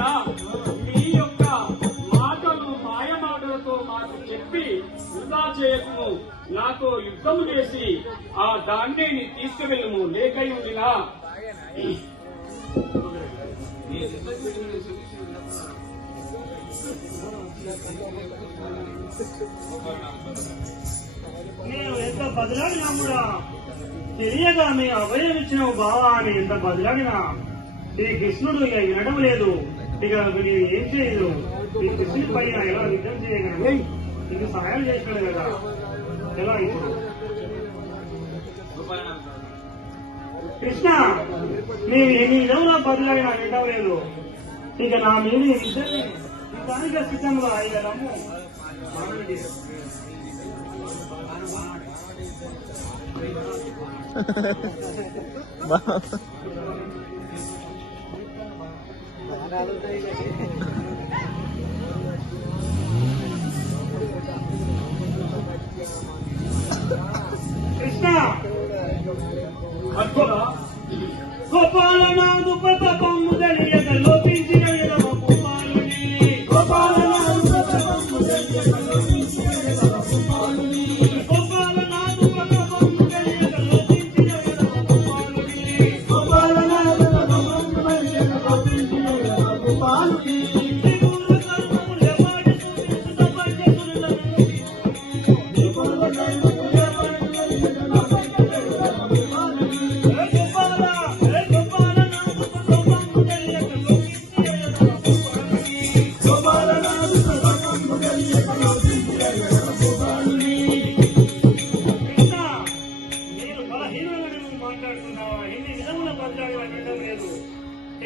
అర్జున, మీ యొక్క మాటలు మాయ మాటలతో మాకు చెప్పి వృధా చేయకు. నాతో యుద్ధము చేసి ఆ దాన్ని తీసుకువెళ్ళము. లేకయుండినా నేను ఎంత బదిలాడినాముడా, తెలియగా మీ అభయం ఇచ్చినావు బావా అని ఎంత బదిలాడినా శ్రీకృష్ణుడు ఇక వినడం లేదు. ఇక నీవు ఏం చేయదు. ఈ కృష్ణుడి పైన ఎలా యుద్ధం చేయగలడు? నీకు సహాయం చేస్తాడు కదా, ఎలా ఇప్పుడు? కృష్ణ, నీవు ఎన్ని విధంగా బదిలాడినా వినడం లేదు. ఇక నా మీద ఇద్దరిని దానిగా సిద్ధంగా ఇక రమ్ము. కృష్ణ, గోపాలనాథు ప్రతాపము తెలియక లోపించిన విధవ గోపాలుని. గోపాలనాథు ప్రతాపము తెలియక లోపించిన విధవ గోపాలుని. గోపాలనాథు ప్రతాపము తెలియక లోపించిన విధవ గోపాలుని. గోపాలనాథు ప్రతాపము తెలియక లోపించిన విధవ గోపాలుని. త్రిపుర కర్మముల వాడి సుత పంచసురులను త్రిపుర కర్మముల వాడి సుత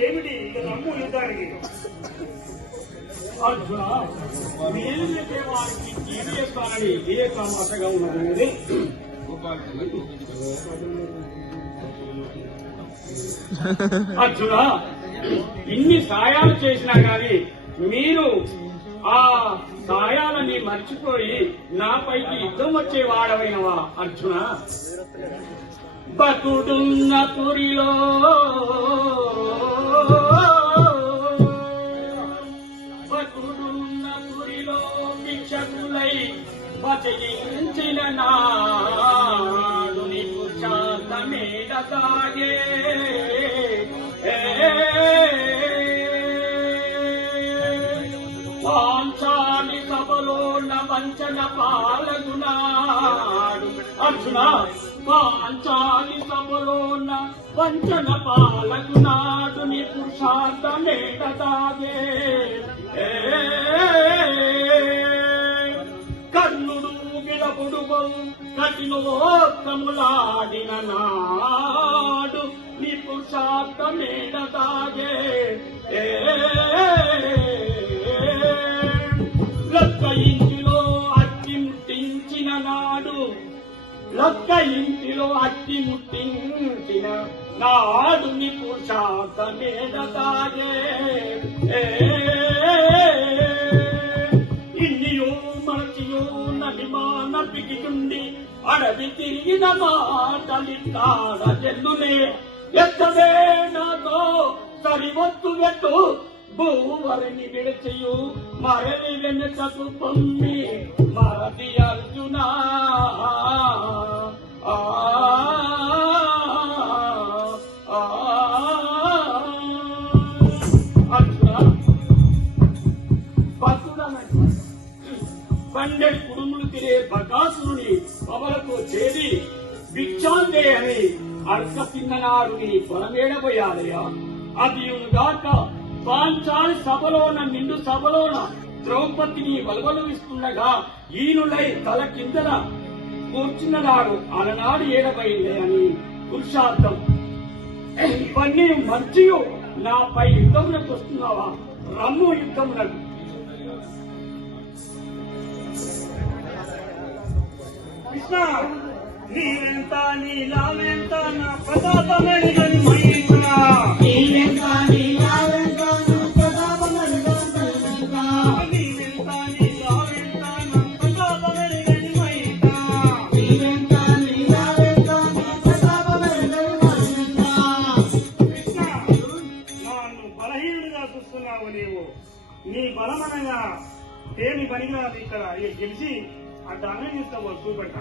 ఏమిటి ఇక నమ్ము యుద్ధానికి? అర్జున, నేను చెప్పే వారికి ఏమి చేస్తానని ఏ కామాటగా ఉన్నది. అర్జున, ఇన్ని సాయాలు చేసినా గాని మీరు ఆ సాయాలని మర్చిపోయి నాపైకి యుద్ధం వచ్చే వాడవైనవా అర్జున? బతుడున్న పురిలో భిక్షకులై బచయించిన నాడు నీకు శాంతమేడ సాగే. పాంచాలి సభలో వంచన పాలగునాడు అర్జున. పాంచాలి సభలో వంచన పాలగునాడు నీ పురుషార్థమేడ సాగే. కర్ణుడు గిలపుడు కఠినోత్తములాడిన నాడు నీ పురుషార్థమేడ సాగే. లక్క ఇంటిలో అగ్గి ముట్టించిన నాడు, లక్క ఇంటిలో అగ్గి ముట్టించిన నాడు నీ పురుషార్థమేడ సాగే. ఇన్నియో మనసియో నభిమాన పిగిచుండి అడవి తిరిగిన మాటలిస్తాడ జల్లునే. ఎత్తవే నాతో సరివత్తు వెట్టు భూవరిని విడచియు మరలి వెనుకకు పొమ్మి మరది అర్జునా. పన్నెండు కుడుములు తినే బకాసురుని పవలతో చేరి భిక్షాందే అని అర్క తిన్ననారుని పొలమేడబోయాలయ్యా. అదియునుగాక పాంచాలి సభలోన నిండు సభలోన ద్రౌపదిని వలవలుస్తుండగా ఈనులై తల కిందన కూర్చున్ననాడు అలనాడు ఏడబైందే అని పురుషార్థం. ఇవన్నీ మంచియు నాపై యుద్ధములకు వస్తున్నావా? రమ్ము యుద్ధములకు. కృష్ణ, నీవెంత నీలావెంత నా ప్రతాపమడిగని మహిమా. నీవెంత నీలావెంత నా ప్రతాపమడిగని మహిమా. నీవెంత నీలావెంత నా ప్రతాపమడిగని మహిమా. నీవెంత నీలావెంత నా ప్రతాపమడిగని మహిమా. కృష్ణ, నన్ను బలహీనుడిగా చూస్తున్నా. చేస్తున్నావు నీవు? నీ బలమనగా ఏమి పనికిరాదు. ఇక్కడ గెలిచి ఆ దాన్ని తీసుకో చూపెట్ట.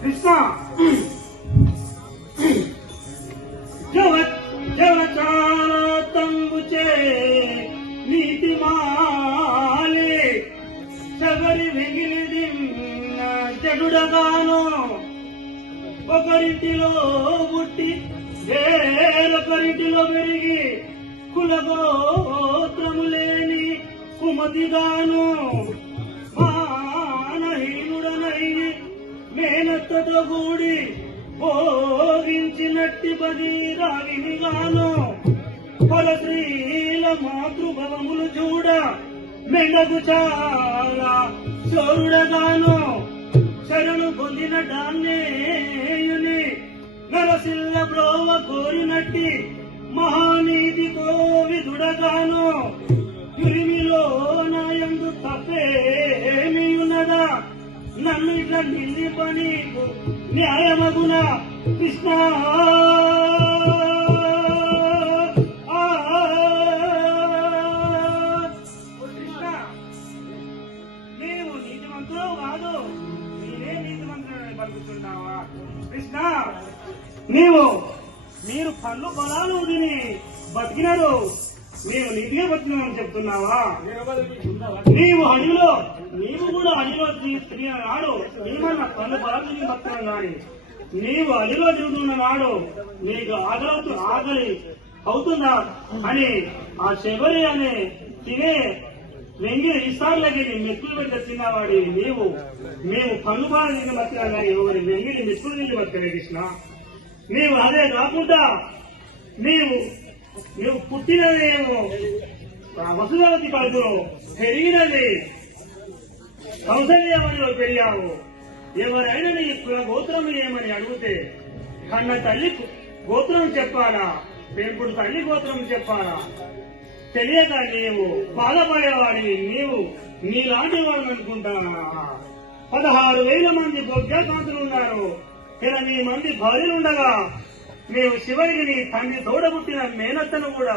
కృష్ణ జవచాతంబుచే నీతి మాలే సగరి వెగిలిది జడుడగాను ఒకరింటిలో పుట్టి వేరొకరింటిలో పెరిగి కులగోత్రము లేని కుమతిగాను మానహీనుడనై మేనత్తతో కూడి భోగించినట్టి బది రాగినిగాను పరశ్రీల మాతృభవములు చూడ మెండకు చాలా చోరుడగాను శరణు పొందిన డాన్నేయుని నరసిల్ల బ్రోవ కోరినట్టి మహానీతి కోవిదుడగాను యురిమిలో నాయందు తప్పేమి ఉన్నదా? నన్ను ఇట్లా నిందిపని న్యాయమగున కృష్ణ. కృష్ణ నీవు నీతిమంతుడు కాదు, నేనే నీతిమంతుడని పలుకుతున్నావా? కృష్ణ మీరు పళ్ళు పొలాలు తిని బతికినారు, నీవు నీతిగా బతికినావని చెప్తున్నావా? నీవు కూడా అడిలో తిరిగిన నాడు నీమన్న పళ్ళు పొలాలు తిని బతికిన నాడు నీవు అడిలో తిరుగుతున్న నాడు నీకు ఆకలి అవుతుందా అని ఆ శబరి అనే తినే వెంగి ఇస్తారులకి మెక్కులు పెట్టి తిన్నవాడి మేము పళ్ళు పొలాలు తిని బతికినా కానీ ఎవరి వెంగిని మెక్కులు తిని బతికలే కృష్ణ. నీవు అదే కాకుండా నీవు పుట్టినదేమో వసుధవతి కడుపులో, పెరిగినది కౌసల్యమనిలో పెరిగావు. ఎవరైనా నీ గోత్రం ఏమని అడిగితే కన్న తల్లి గోత్రం చెప్పాలా, పెంపుడు తల్లి గోత్రం చెప్పాలా తెలియక నీవు బాధపడేవాడివి. నీలాంటి వాడు అనుకుంటానా? 16,000 మంది బొగ్గకాంతులు ఉన్నారు, 20 మంది భార్యలుండగా నీవు శివరికి నీ తండ్రి తోడబుట్టిన మేనత్తను కూడా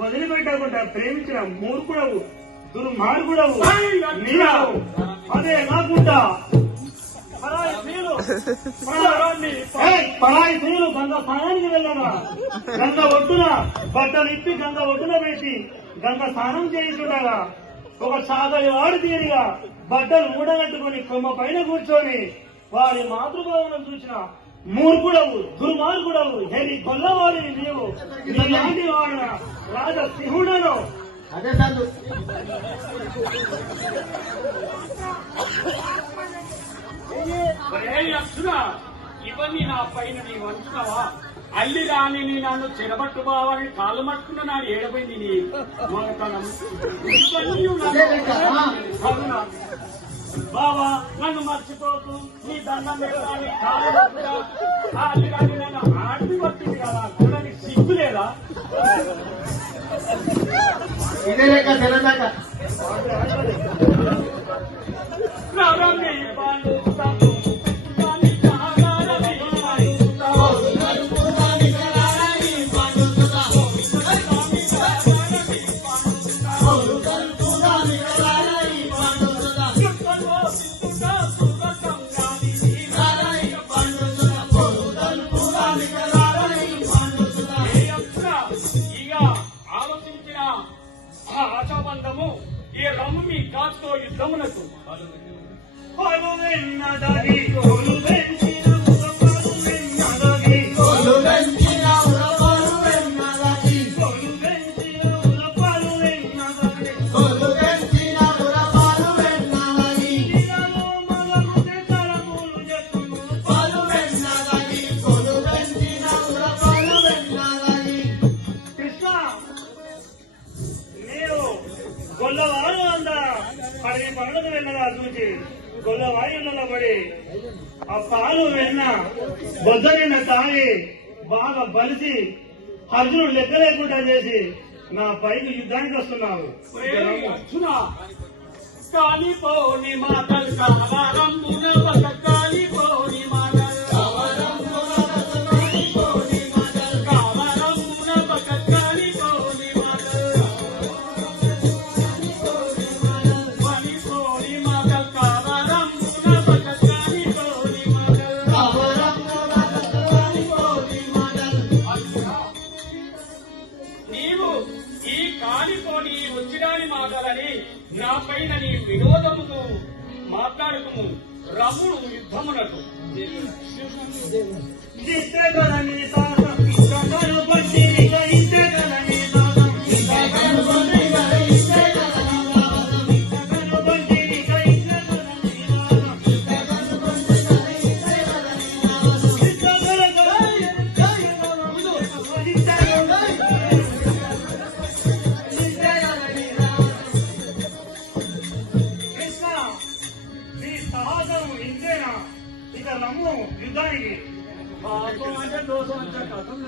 వదిలిపెట్టకుండా ప్రేమించిన మూర్ఖుడవు, దుర్మార్గుడవు నీవు. అదే కాకుండా పరాయి స్త్రీలు గంగ స్నానానికి వెళ్ళగా గంగ ఒడ్డున బట్టలు ఇప్పి గంగ ఒడ్డున వేసి గంగ స్నానం చేయించుండగా ఒక సాగలి వాడు తీరిగా బట్టలు మూడగట్టుకుని కొమ్మ పైన కూర్చొని వారి మాతృభావనం చూసిన మూర్ఖుడవు, దుర్మార్గుడవు, హెరి కొల్లవాడిని నీవు. నీలాంటి వాడు రాజసింహుడను. అదే సార్ ఇవన్నీ నా పైన నీ వంచుతావా? అల్లి రాని నీ నన్ను చెరబట్టు బావని కాళ్ళు మట్టుకున్న నా ఏడపోయింది నీ మొగతనం. బావా నన్ను మర్చిపోతూ నీ దండం పెట్టాలి కాళ్ళు పట్టుగా అల్లి రాని నన్ను ఆడి పట్టింది కదా, కూడా నీకు సిగ్గు లేదా? ఇదే లేక తెలంగాణ ఆశాబంధము ఈ రమ్ము మీ కాచుతో యుద్ధమునకు గొల్లవారు అంద పడి పనులకు వెళ్ళగా చూసి గొల్లవాయులలో పడి ఆ పాలు వెన్న బొద్ద నిన్న తాగి బాగా బలిసి అర్జునుడు లెక్క లేకుండా చేసి నా పైకి యుద్ధానికి వస్తున్నావు. కాలిపోని మాటలు కావాలంబున కాలిపోని మాటలు కావాలంబున కావాలంబున కాలిపోని మాటలు ఈ కాలిపోని వచ్చిరాని మాటలని నా పైన నీ వినోదమును మాట్లాడుకును రమ్ముడు యుద్ధమునకు యుద్ధానికి పాపం అంటే దోషం అంటే కథం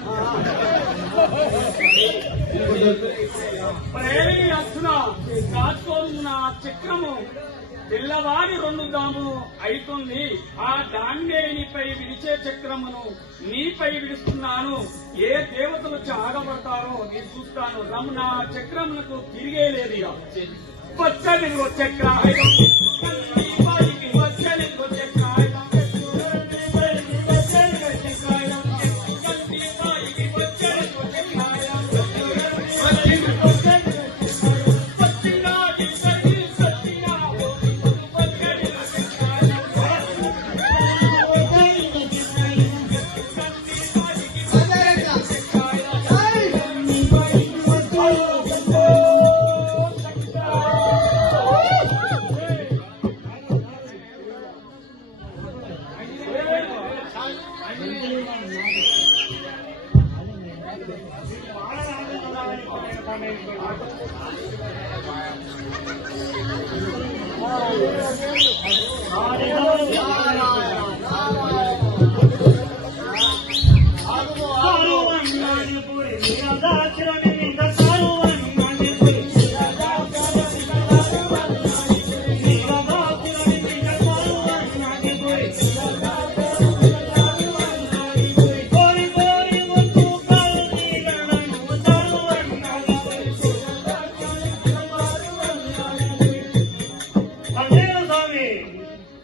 ప్రేమి అచ్చున కాచుకోనున్న చక్రము తెల్లవారి 2 దాము అయితుంది. ఆ దాండేనిపై విడిచే చక్రమును నీపై విడుస్తున్నాను. ఏ దేవతలు వచ్చి ఆగబడతారో నేను చూస్తాను. రమణ చక్రమునకు తిరిగే లేదు. వచ్చని చక్ర వచ్చని చక్ర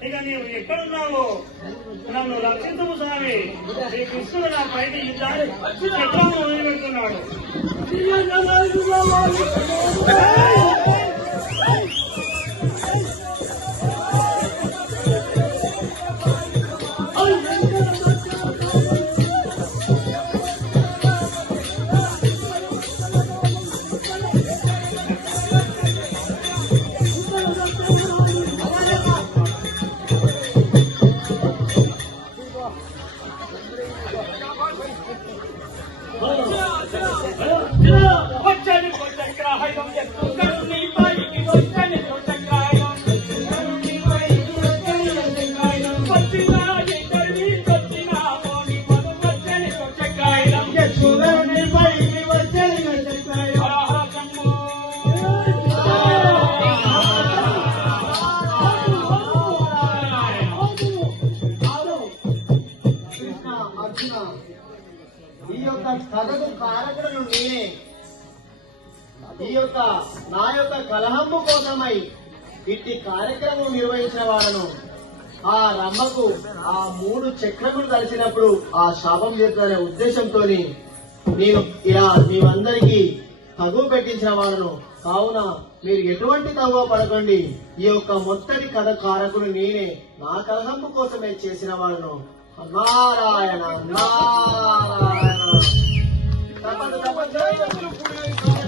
ఇక నీవు ఎక్కడున్నావో నన్ను రక్షించము స్వామి. శ్రీ కృష్ణుడు నా పైకి యుద్ధాన్ని చక్రము వదిలిపెడుతున్నాడు. వచ్చని చక్రాయుధం ఎత్తుకను నీ పైకి వచ్చని చక్రాయుధం వచ్చినా ఇద్దరిని వచ్చినా పోని మనం వచ్చని చక్రాయుధం ఎత్తుకను నీ పైకి వచ్చని చక్రాయుధం కృష్ణ అర్జున ఈ యొక్క కథకు కారకులను నేనే. ఈ యొక్క నా యొక్క కలహము కోసమై ఇట్టి కార్యక్రమం నిర్వహించిన వాడను. ఆ రమ్మకు ఆ 3 చక్రములు కలిసినప్పుడు ఆ శాపం చేస్తున్న ఉద్దేశంతో నేను ఇలా మీరందరికీ తగువ పెట్టించిన వాడను. కావున మీరు ఎటువంటి తగువ పడకండి. ఈ యొక్క మొత్తటి కథ కారకుడు నేనే. నా కలహము కోసమే చేసిన వాడను. నారాయణ నారాయణ తప్పదు తప్పదు